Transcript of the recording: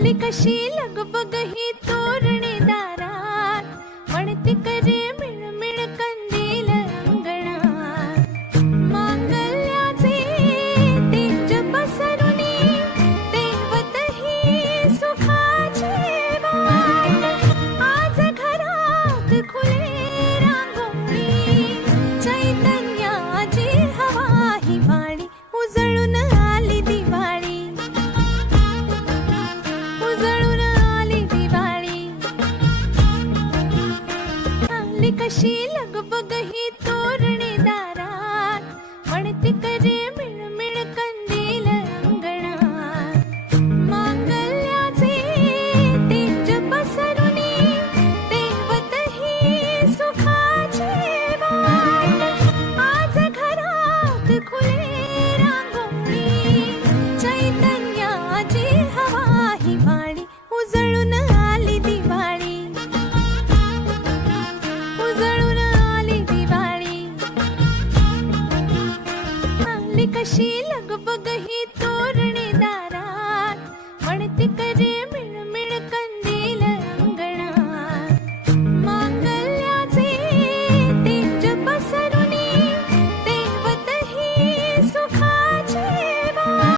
आली कशी लगबग ही तोरणे दारात, म्हणते करे मिळमिळ कंदील अंगणात. मांगल्याचे तेज पसरुनी, तेवत ही सुखाची वाट. आज घरात खुले रांगोळी, चैतन्याची हवा ही वाणी. उजळून आली दिवाळी, उजळून आली दिवाळी. आली कशी लगबग ही तोरणे दारात, म्हणते करे मिळमिळ कंदील अंगणात. मांगल्याचे तेज पसरुनी, तेवत ही सुखाची वाट. आज घरात खुले रांगोळी, चैतन्याची हवा ही वाणी. उजळून आली दिवाळी, उजळून आली दिवाळी. आली कशी लगबग ही तोरणे दारात, म्हणते करे